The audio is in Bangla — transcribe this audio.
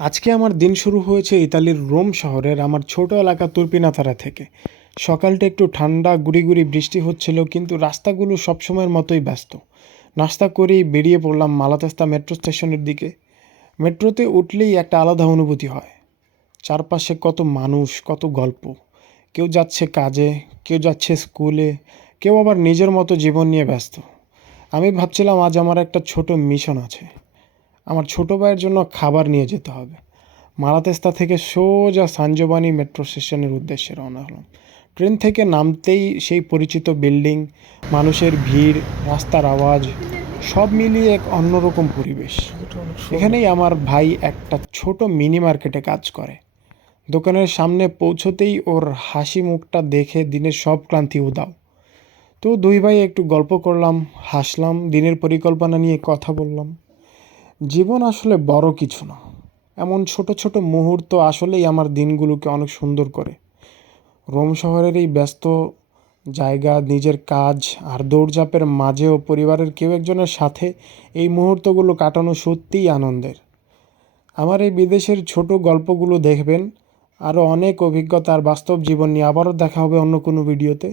আজকে আমার দিন শুরু হয়েছে ইতালির রোম শহরের আমার ছোট এলাকা তুর্পিনাতারা থেকে। সকালটা একটু ঠান্ডা গুড়ি বৃষ্টি হচ্ছিল, কিন্তু রাস্তাগুলো সবসময়ের মতোই ব্যস্ত। নাস্তা করেই বেরিয়ে পড়লাম মালাতাস্তা মেট্রো স্টেশনের দিকে। মেট্রোতে উঠলেই একটা আলাদা অনুভূতি হয়। চারপাশে কত মানুষ, কত গল্প। কেউ যাচ্ছে কাজে, কেউ যাচ্ছে স্কুলে, কেউ আবার নিজের মতো জীবন নিয়ে ব্যস্ত। আমি ভাবছিলাম আজ আমার একটা ছোট মিশন আছে। আমার ছোট ভাইয়ের জন্য খাবার নিয়ে যেতে হবে। মালাতেস্তা থেকে সোজা সানজোবানি মেট্রো স্টেশনের উদ্দেশ্যে রওনা হলাম। ট্রেন থেকে নামতেই সেই পরিচিত বিল্ডিং, মানুষের ভিড়, রাস্তার আওয়াজ, সব মিলিয়ে এক অন্যরকম পরিবেশ। এখানেই আমার ভাই একটা ছোট মিনি মার্কেটে কাজ করে। দোকানের সামনে পৌঁছতেই ওর হাসি মুখটা দেখে দিনের সব ক্লান্তি উদাও। তো দুই ভাই একটু গল্প করলাম, হাসলাম, দিনের পরিকল্পনা নিয়ে কথা বললাম। জীবন আসলে বড় কিছু না। এমন ছোট ছোট মুহূর্ত আসলেই আমার দিনগুলোকে অনেক সুন্দর করে। রোম শহরের এই ব্যস্ত জায়গা, নিজের কাজ আর দৌড়ঝাঁপের মাঝেও পরিবারের কেউ একজনের সাথে এই মুহূর্তগুলো কাটানো সত্যিই আনন্দের। আমার এই বিদেশের ছোট গল্পগুলো দেখবেন, আরও অনেক অভিজ্ঞতা আর বাস্তব জীবন নিয়ে আবারও দেখা হবে অন্য কোনো ভিডিওতে।